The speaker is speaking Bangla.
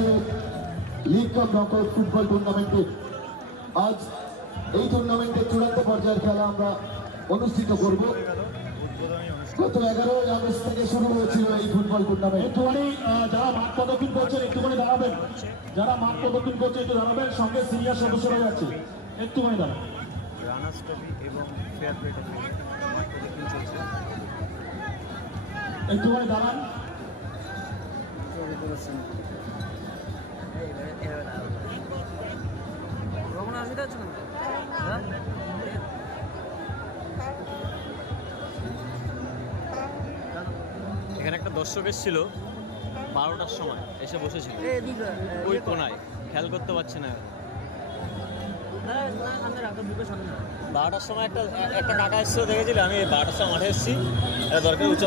রাষ্ট্রীয় লিগ কাপ নকআউট ফুটবল টুর্নামেন্টে আজ এই টুর্নামেন্টের চূড়ান্ত পর্যায়ের খেলা আমরা অনুষ্ঠিত করব। গত 11ই আগস্ট থেকে শুরু হয়েছিল এই ফুটবল টুর্নামেন্ট। একটুখানি যারা মাঠ প্রদক্ষিণ করছেন একটুখানি দাঁড়াবেন, যারা মাঠ প্রদক্ষিণ করছে একটু দাঁড়াবেন, সঙ্গে সিনিয়র সদস্যরা যাচ্ছে, একটুখানি দাঁড়াবেন। রানার্স ট্রফি এবং ফেয়ার প্লে ট্রফি চলছে। একটুখানি দাঁড়ান। অসুবিধা হচ্ছে না? এখানে একটা দর্শক এসেছিল 12টার সময়, এসে বসেছিল ওই কোনায়, খেয়াল করতে পারছে না। 12টার সময় একটা কাকা এসেছিল, দেখেছিল আমি 12টার সময় মাঠে এসেছি, এটা দরকার উচ্চ